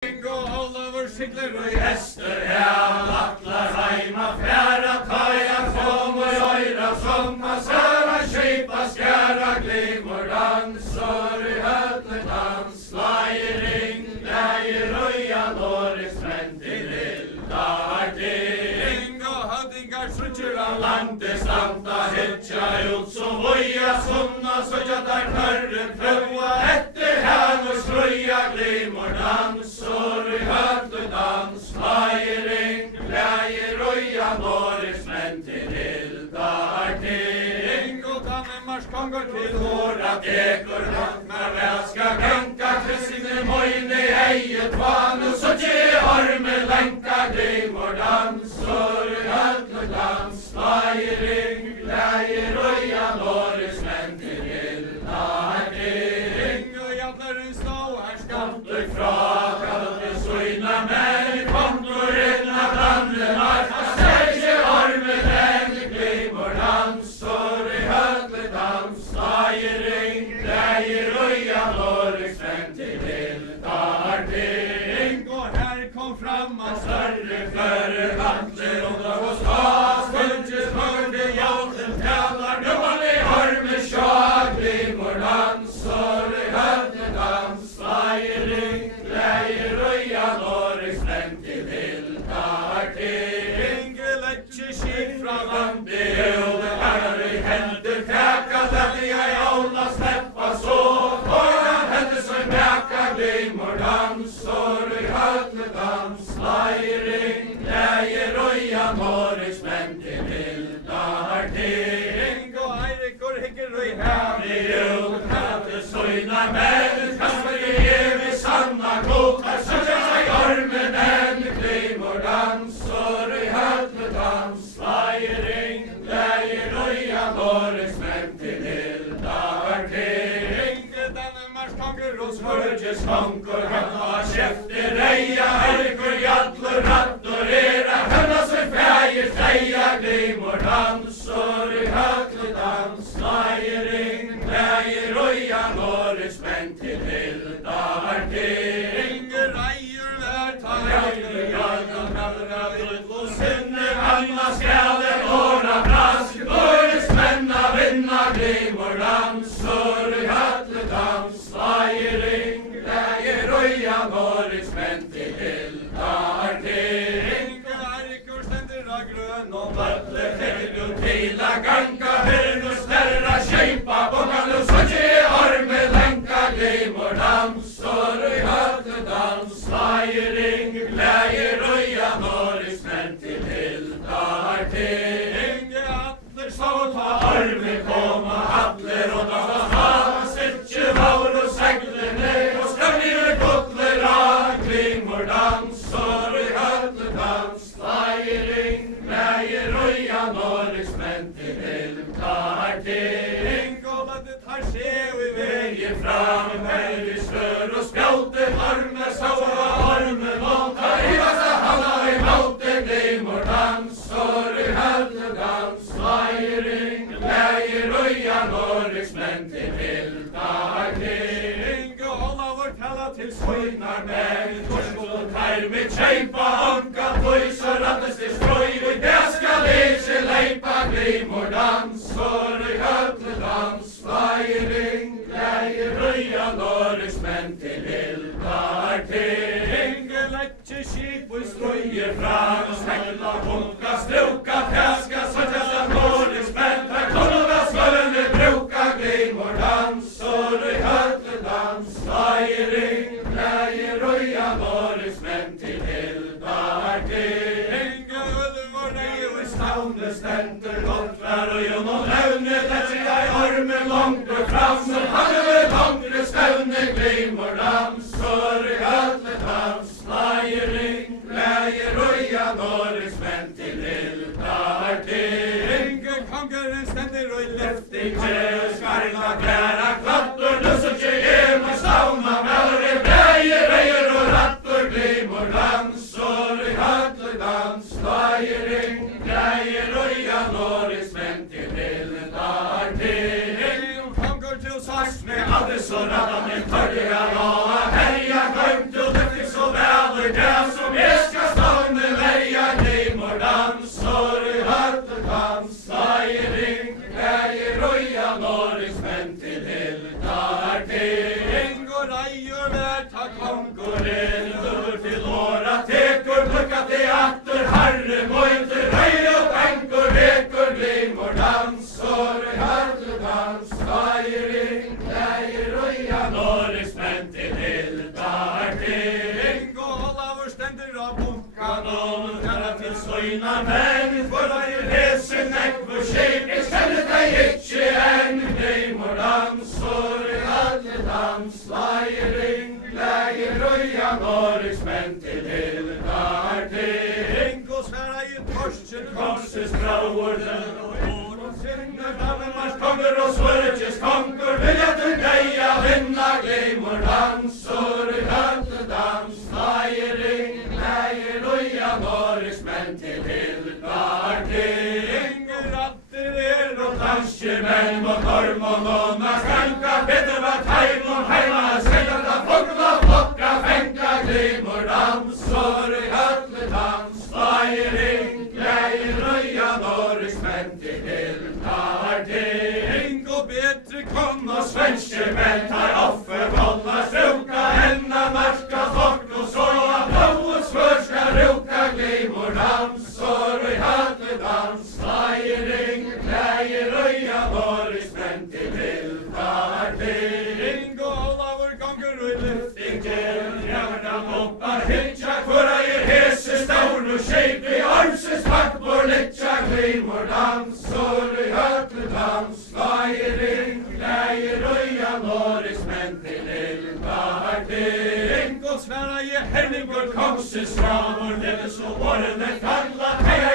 Sigler og gjester, ja, latlar heima fjæra, taja, kom og øyra, somma, særa, skipa, skjæra, glimor, dansor, i høtle, dans, laier, ring, leier, røya, låris, menn til lilla, ring, og høvdingar, suttjur av landet, standa, hitja, ut, som voja, sunna, suttja, der tørre, prøva, etter, hæn, og skrøya, glimor, dansor, i høtle, dans, lairing, glädje, röja, norris, men till ildar ting. Och Dannemars kongar till våra dekor, vaknar väl ska gänka, kristne mojne, ejet van, och så ge arme, länka, glimor, dansor, hödle, dans, lairing, glädje, röja, norris, men till ildar ting. Och jävlarens stå här skamtur fråga, Suina meni konturina brandena, stægje arme den, glimor, dansor, i hødle, dans, lairing, glädje, røya, norris, men til ildar ting. Og her kom fram av større føre vattler, og da hos oss, kuntes mørde, hjelten, tjallar, nummerlig arme, sjå, glimor, dansor, i hødle, dans, lairing, glädje, röja, norris, men till ildar ting. Letje skip fra landi, øle, herre, i hendur, kæka, dette jeg alla sleppa så. Foran henne som mæka, glimor, dansor, i hødle, dans, lairing, glädje, röja, norris, men til ildar ting. Og Eirikur hikker og i hævni, øle, hævde, Suina menn, kasper i evig sanna kloka, søtter seg armen enn, glimor, dansor, i hødle, dans, lairing, glädje, röja, norris, men til ildar ting. Dannemars konger og smørges konger, hanna kjefti reia, Eirikur jallur, rattur, era, hanna som fægir, treia, glimor, dansor, i hødle, dans, lairing, glädje, röja, norris, men til ildar ting. Reier vær tager, jagan, halra, vill, sinne, anna, skjæle, åra, brask, norris, menna, vinna, glimor, dansor, i hødle, dans, lairing, glädje, röja, norris, men til ildar ting. Eirikur stendur av grøn og vøtle, fyrir og til a ganga, fyrir og snerra, kjeipa, bongan og søtje, arme, lenka, glimor, dansor, i hødle, dans, lairing, glädje, röja, norris, men til ildar ting. Atler så ta arme, koma, atler og da ha, sittje, vaur og seglene, og skrøvnir, kotler, glimor, dansor, i hødle, dans, lairing, glädje, röja, norris, men til ildar ting. Og det tar seg i veien fram, veldig slør og spjalte, arme, saura, arme, månta, i vasta halla, i malte, glimor, dansor, i hødle, dans, lairing, glädje, röja, norris, men til ildar ting. Og alla vår tala til søgnar, men torskol og tær, med kjeipa, anka, tøys og rattes til strøy, og det skal ikke leipa, glimor, dansor, i hødle, dans, lairing, glädje, röja, norris, men til ildar ting. Letje skip og strøyer fram, snegla, bunka, struka, fæska, søttjasta, norris, men der konova, skålene, bruka, glimor, dansor, i hødle, dans, lairing, glädje, röja, norris, men til ildar ting. Ødevår nei og i stavne stenter, godt vær og jo noen evne, letje jeg armen langt og fram, som hadde ved langre stavne, glimor, dansor, i hødle, dans, lairing, glädje, röja, norris, men til ildar ting. Kongeren stender og i løfting, skarla, klæra, klattor, lusser, ema, stavna, melre, breie, reier og rattor, glimor, dansor, i hødle, dans, lairing, glädje, röja, norris, men til ildar ting. Konger til sass med alle så radda, men tørre jeg mine menn, for I hese nekve skip, jeg kjenner deg ikke enn, glimmer dansor, alle dans, leiring, gleie, røya, Norgesmenn til Hildar ting. Og sværa i torsten, Korses bråorden, og synger Danmarks konger og Sveriges konger, vil jeg til deia vinna, glimmer dansor, alle dans, leiring, gleie, røya, Norgesmenn til Hildar ting. Og danske menn og kormon og naskanka, Peter var teim og heima, selda fogla, flokka, fenka, glimmer dansor, alle dans, leiring, gleie, røya, Norgesmenn til Hildar ting. og bedre kom Og svenske menn tar offer, bolla, struka, henna, marska, fort og så, blå og svørska, ruka, glimmer dansor, alle dans, leiring, gleie, røya, Norgesmenn til Hildar ting. og Olavur gonger og Lyfting til hjernan oppa hitja, hvor ei hese staun og skip i armses pakkbor litja, glimmer dansor, alle dans, leiring, gleie, røya, Norgesmenn til Hildar ting. og sværa i Henningur kongsins framur, det så årene kalla, heia